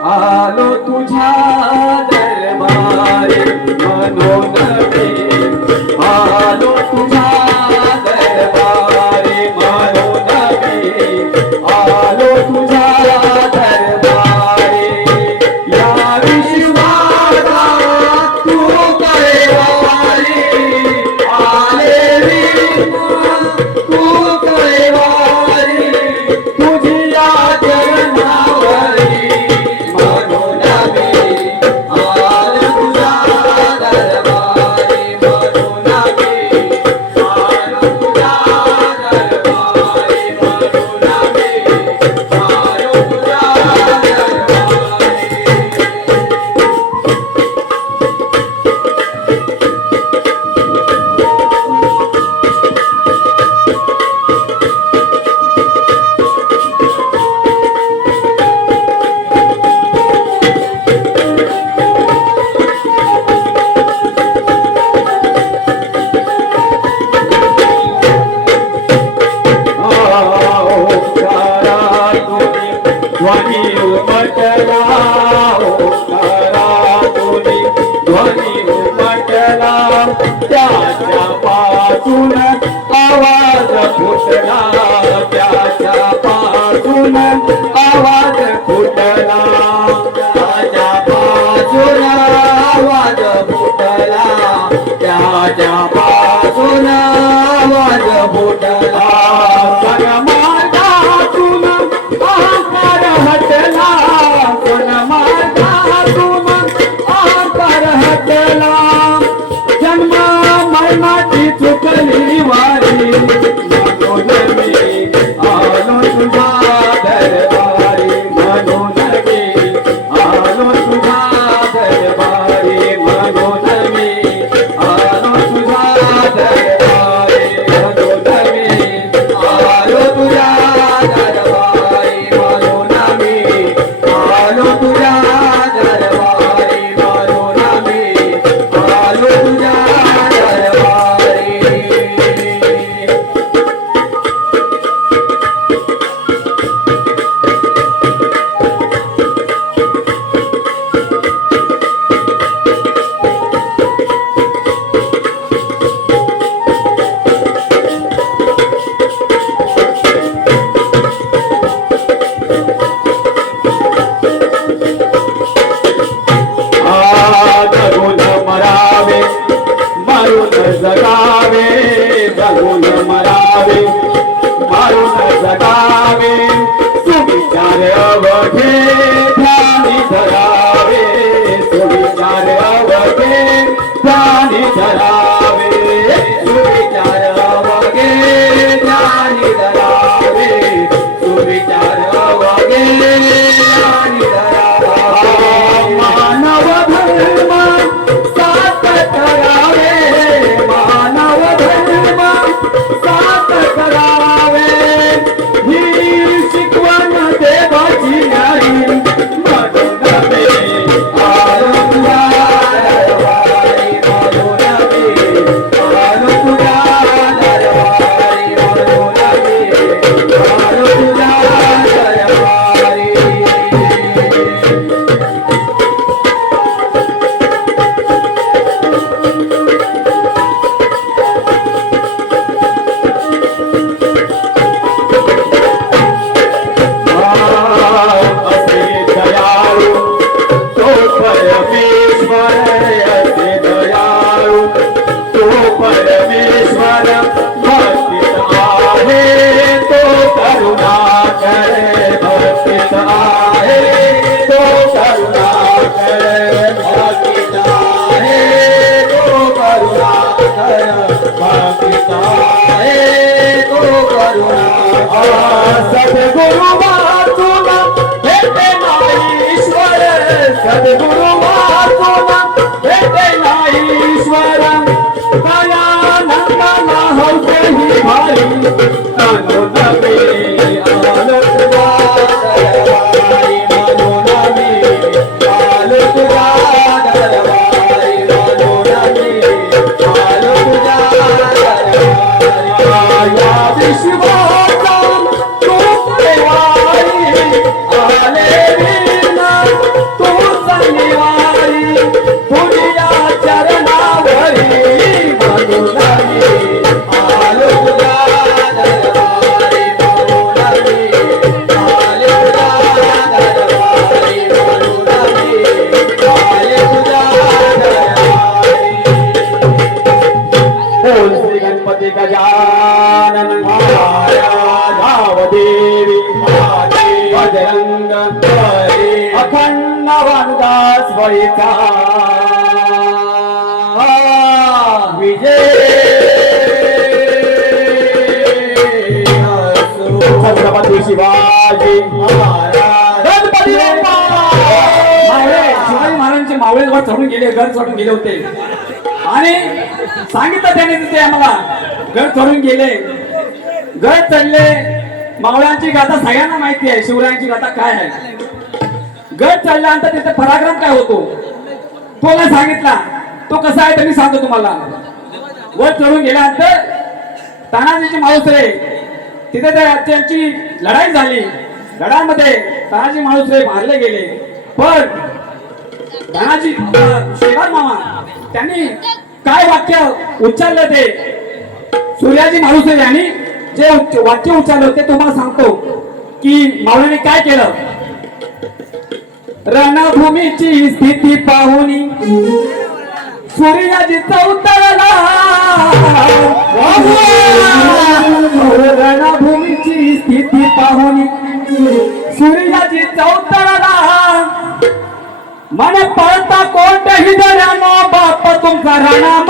आलो तुझ्या दरबारी म्हणून Sadguru Mahatma, Nirpe Nai Ishwara, Sadguru Mahatma. Gajanan Gajanan धावदेवी Bajrang अखंड वानुदास बळीचा विजय छत्रपती शिवाजी गणपती शिवाजी महाराजांचे मावळे घर सोडून गेले घर सोडून गेले होते. आणि सांगितलं त्याने तिथे आम्हाला गड चढून गेले. गड चढले. मावळ्यांची गाथा सगळ्यांना माहिती आहे. शिवरायांची गाथा काय आहे? गड चढल्यानंतर तिथे पराक्रम काय होतो? तो नाही सांगितला. तो कसा आहे तरी मी सांगतो तुम्हाला. वर चढून गेल्यानंतर तानाजीचे माळुसरे तिथे त्या- त्यांची लढाई झाली. लढाईमध्ये तानाजी माळुसरे मारले गेले. पण तानाजी अं, मामा त्यांनी काय वाक्य उच्चारलं ते? सूर्याजी माळुसरे यांनी जे वाक्य उच्चारलं होते तुम्हाला सांगतो की मावळ्याने काय केलं? रणभूमीची स्थिती पाहुनी सूर्याजीचा उतरला रणभूमीची स्थिती पाहुनी सूर्याजीचा उतरला मन पळता कोणत्याही जणांना बाप तुमचा रणामध्ये